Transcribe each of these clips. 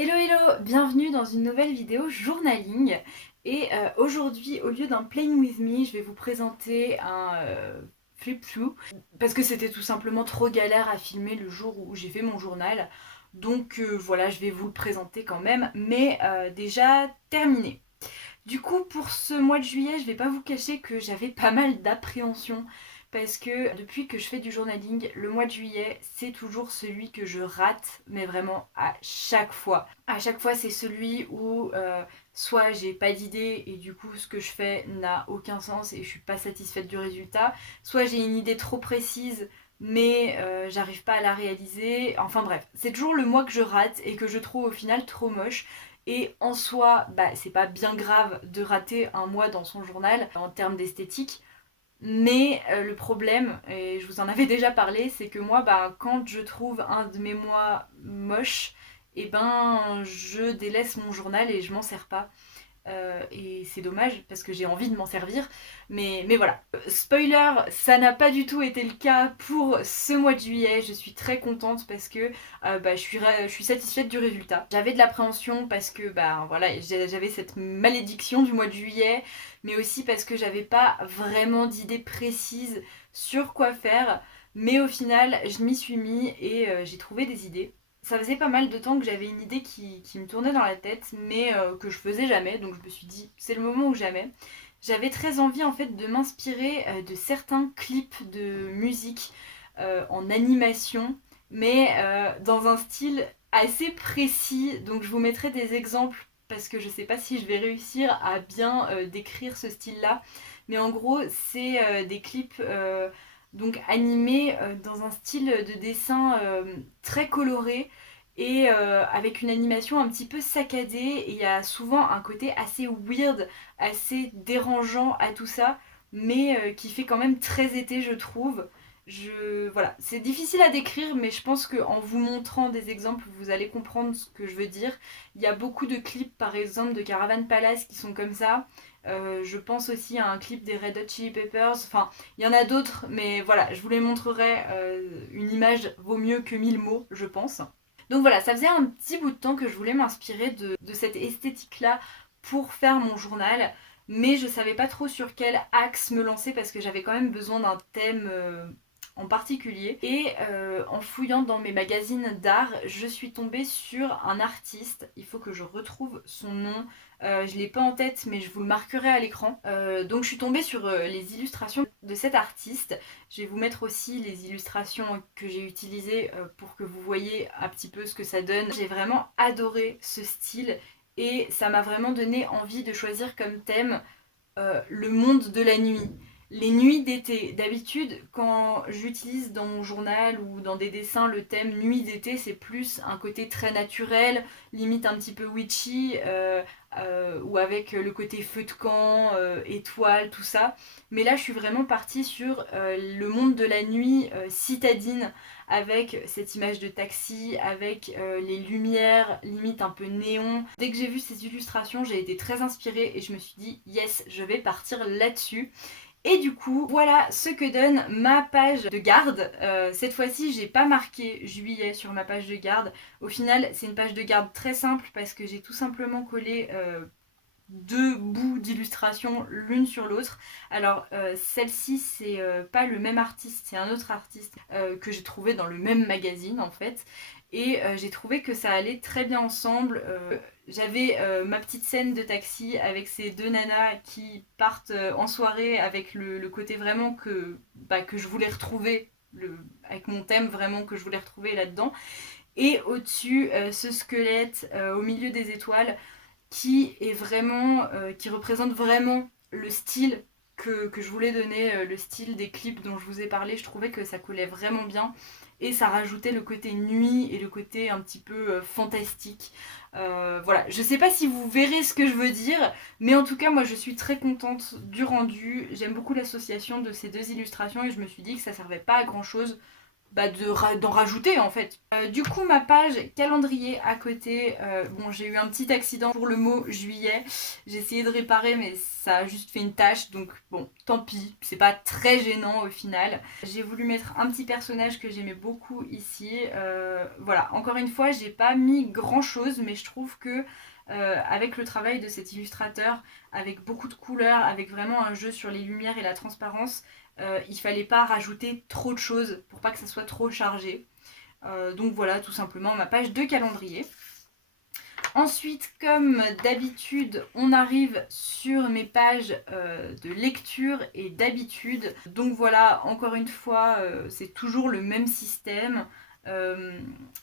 Hello hello, bienvenue dans une nouvelle vidéo journaling. Et aujourd'hui, au lieu d'un Playing With Me, je vais vous présenter un flip through parce que c'était tout simplement trop galère à filmer le jour où j'ai fait mon journal. Donc voilà, je vais vous le présenter quand même, mais déjà terminé. Du coup, pour ce mois de juillet, je vais pas vous cacher que j'avais pas mal d'appréhension parce que depuis que je fais du journaling, le mois de juillet, c'est toujours celui que je rate, mais vraiment à chaque fois. À chaque fois, c'est celui où soit j'ai pas d'idée et du coup, ce que je fais n'a aucun sens et je suis pas satisfaite du résultat, soit j'ai une idée trop précise mais j'arrive pas à la réaliser. Enfin bref, c'est toujours le mois que je rate et que je trouve au final trop moche. Et en soi, bah, c'est pas bien grave de rater un mois dans son journal en termes d'esthétique. Mais le problème, et je vous en avais déjà parlé, c'est que moi, bah, quand je trouve un de mes mois moche, et ben je délaisse mon journal et je m'en sers pas. Et c'est dommage parce que j'ai envie de m'en servir. Mais voilà. Spoiler, ça n'a pas du tout été le cas pour ce mois de juillet. Je suis très contente parce que bah, je suis satisfaite du résultat. J'avais de l'appréhension parce que bah, voilà, j'avais cette malédiction du mois de juillet, mais aussi parce que j'avais pas vraiment d'idée précise sur quoi faire. Mais au final, je m'y suis mis et j'ai trouvé des idées. Ça faisait pas mal de temps que j'avais une idée qui me tournait dans la tête, mais que je faisais jamais, donc je me suis dit, c'est le moment ou jamais. J'avais très envie en fait de m'inspirer de certains clips de musique en animation, mais dans un style assez précis, donc je vous mettrai des exemples parce que je sais pas si je vais réussir à bien décrire ce style-là, mais en gros c'est des clips donc animés dans un style de dessin très coloré et avec une animation un petit peu saccadée. Et il y a souvent un côté assez weird, assez dérangeant à tout ça, mais qui fait quand même très été, je trouve. Voilà, c'est difficile à décrire, mais je pense qu'en vous montrant des exemples, vous allez comprendre ce que je veux dire. Il y a beaucoup de clips, par exemple, de Caravan Palace qui sont comme ça. Je pense aussi à un clip des Red Hot Chili Peppers. Enfin, il y en a d'autres, mais voilà, je vous les montrerai. Une image vaut mieux que 1000 mots, je pense. Donc voilà, ça faisait un petit bout de temps que je voulais m'inspirer de cette esthétique-là pour faire mon journal, mais je savais pas trop sur quel axe me lancer parce que j'avais quand même besoin d'un thème en particulier. Et en fouillant dans mes magazines d'art, je suis tombée sur un artiste. Il faut que je retrouve son nom. Je l'ai pas en tête, mais je vous le marquerai à l'écran. Donc je suis tombée sur les illustrations de cet artiste. Je vais vous mettre aussi les illustrations que j'ai utilisées pour que vous voyez un petit peu ce que ça donne. J'ai vraiment adoré ce style et ça m'a vraiment donné envie de choisir comme thème le monde de la nuit. Les nuits d'été. D'habitude, quand j'utilise dans mon journal ou dans des dessins le thème nuit d'été, c'est plus un côté très naturel, limite un petit peu witchy, ou avec le côté feu de camp, étoiles, tout ça. Mais là, je suis vraiment partie sur le monde de la nuit citadine, avec cette image de taxi, avec les lumières, limite un peu néon. Dès que j'ai vu ces illustrations, j'ai été très inspirée et je me suis dit, yes, je vais partir là-dessus. Et du coup, voilà ce que donne ma page de garde. Cette fois-ci, j'ai pas marqué juillet sur ma page de garde. Au final, c'est une page de garde très simple parce que j'ai tout simplement collé deux bouts d'illustration l'une sur l'autre. Alors celle-ci c'est pas le même artiste, c'est un autre artiste que j'ai trouvé dans le même magazine en fait. Et j'ai trouvé que ça allait très bien ensemble. J'avais ma petite scène de taxi avec ces deux nanas qui partent en soirée avec le côté vraiment que je voulais retrouver, avec mon thème vraiment que je voulais retrouver là-dedans. Et au-dessus, ce squelette au milieu des étoiles qui représente vraiment le style que je voulais donner, le style des clips dont je vous ai parlé. Je trouvais que ça collait vraiment bien et ça rajoutait le côté nuit et le côté un petit peu fantastique. Voilà, je sais pas si vous verrez ce que je veux dire, mais en tout cas moi je suis très contente du rendu. J'aime beaucoup l'association de ces deux illustrations et je me suis dit que ça servait pas à grand chose d'en rajouter en fait. Du coup ma page calendrier à côté, bon j'ai eu un petit accident pour le mot juillet, j'ai essayé de réparer mais ça a juste fait une tache donc bon tant pis, c'est pas très gênant au final. J'ai voulu mettre un petit personnage que j'aimais beaucoup ici, voilà encore une fois j'ai pas mis grand chose mais je trouve que avec le travail de cet illustrateur, avec beaucoup de couleurs, avec vraiment un jeu sur les lumières et la transparence, il fallait pas rajouter trop de choses pour pas que ça soit trop chargé. Donc voilà, tout simplement ma page de calendrier. Ensuite, comme d'habitude, on arrive sur mes pages de lecture et d'habitude. Donc voilà, encore une fois, c'est toujours le même système.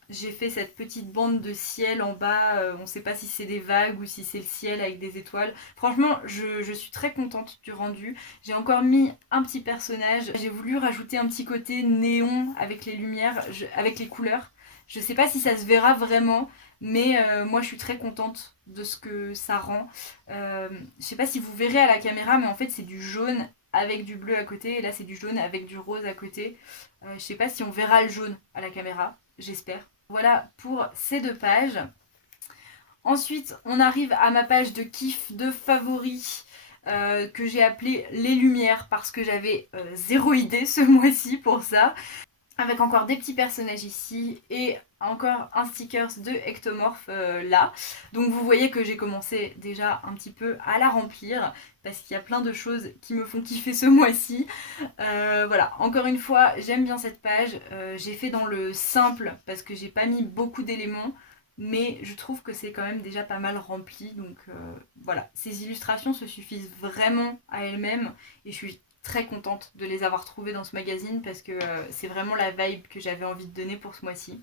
J'ai fait cette petite bande de ciel en bas, on ne sait pas si c'est des vagues ou si c'est le ciel avec des étoiles. Franchement, je suis très contente du rendu. J'ai encore mis un petit personnage, j'ai voulu rajouter un petit côté néon avec les lumières, avec les couleurs. Je sais pas si ça se verra vraiment, mais moi je suis très contente de ce que ça rend. Je sais pas si vous verrez à la caméra, mais en fait c'est du jaune avec du bleu à côté, et là c'est du jaune avec du rose à côté. Je sais pas si on verra le jaune à la caméra, j'espère. Voilà pour ces deux pages. Ensuite, on arrive à ma page de kiff, de favoris, que j'ai appelée les lumières parce que j'avais zéro idée ce mois-ci pour ça. Avec encore des petits personnages ici et encore un sticker de Ectomorph là. Donc vous voyez que j'ai commencé déjà un petit peu à la remplir parce qu'il y a plein de choses qui me font kiffer ce mois-ci. Voilà, encore une fois, j'aime bien cette page. J'ai fait dans le simple parce que j'ai pas mis beaucoup d'éléments. Mais je trouve que c'est quand même déjà pas mal rempli. Donc voilà, ces illustrations se suffisent vraiment à elles-mêmes. Et je suis très contente de les avoir trouvées dans ce magazine parce que c'est vraiment la vibe que j'avais envie de donner pour ce mois-ci.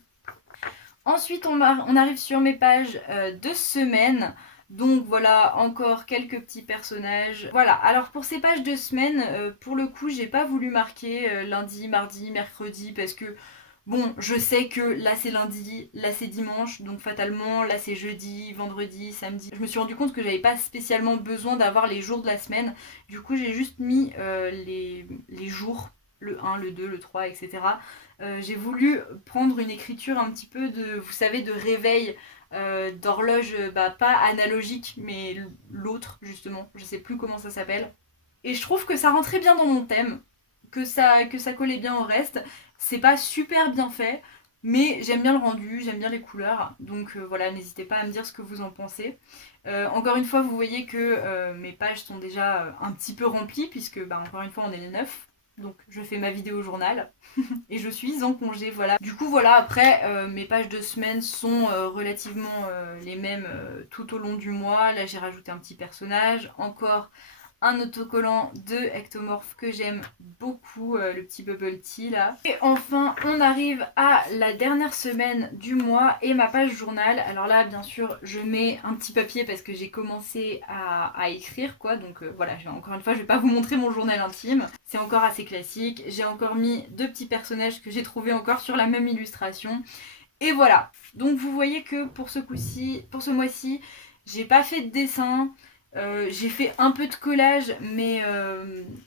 Ensuite, on arrive sur mes pages de semaine. Donc voilà, encore quelques petits personnages. Voilà, alors pour ces pages de semaine, pour le coup, j'ai pas voulu marquer lundi, mardi, mercredi parce que bon, je sais que là c'est lundi, là c'est dimanche, donc fatalement là c'est jeudi, vendredi, samedi. Je me suis rendu compte que j'avais pas spécialement besoin d'avoir les jours de la semaine. Du coup, j'ai juste mis les jours, le 1, le 2, le 3, etc. J'ai voulu prendre une écriture un petit peu de, vous savez, de réveil, d'horloge, pas analogique, mais l'autre justement, je sais plus comment ça s'appelle. Et je trouve que ça rentrait bien dans mon thème, que ça collait bien au reste. C'est pas super bien fait, mais j'aime bien le rendu, j'aime bien les couleurs. Donc voilà, n'hésitez pas à me dire ce que vous en pensez. Encore une fois, vous voyez que mes pages sont déjà un petit peu remplies, puisque encore une fois, on est le 9. Donc je fais ma vidéo journal et je suis en congé, voilà. Du coup voilà, après mes pages de semaine sont relativement les mêmes tout au long du mois. Là j'ai rajouté un petit personnage, encore un autocollant de Ectomorph que j'aime beaucoup, le petit bubble tea là. Et enfin on arrive à la dernière semaine du mois et ma page journal. Alors là bien sûr je mets un petit papier parce que j'ai commencé à écrire quoi, donc voilà, encore une fois je vais pas vous montrer mon journal intime, c'est encore assez classique. J'ai encore mis deux petits personnages que j'ai trouvé encore sur la même illustration. Et voilà, donc vous voyez que pour ce mois-ci, j'ai pas fait de dessin. J'ai fait un peu de collage, mais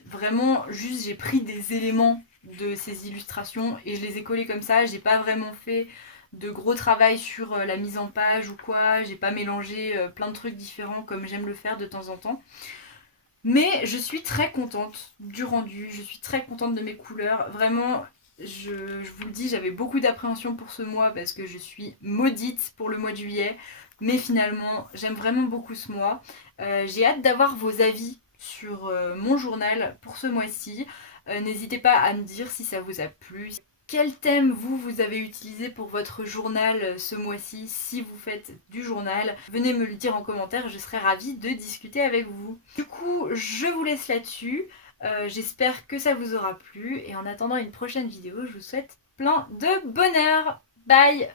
vraiment juste j'ai pris des éléments de ces illustrations et je les ai collés comme ça. J'ai pas vraiment fait de gros travail sur la mise en page ou quoi. J'ai pas mélangé plein de trucs différents comme j'aime le faire de temps en temps. Mais je suis très contente du rendu, je suis très contente de mes couleurs. Vraiment, je vous le dis, j'avais beaucoup d'appréhension pour ce mois parce que je suis maudite pour le mois de juillet. Mais finalement, j'aime vraiment beaucoup ce mois. J'ai hâte d'avoir vos avis sur mon journal pour ce mois-ci. N'hésitez pas à me dire si ça vous a plu. Quel thème vous avez utilisé pour votre journal ce mois-ci, si vous faites du journal? Venez me le dire en commentaire, je serai ravie de discuter avec vous. Du coup, je vous laisse là-dessus. J'espère que ça vous aura plu et en attendant une prochaine vidéo, je vous souhaite plein de bonheur. Bye!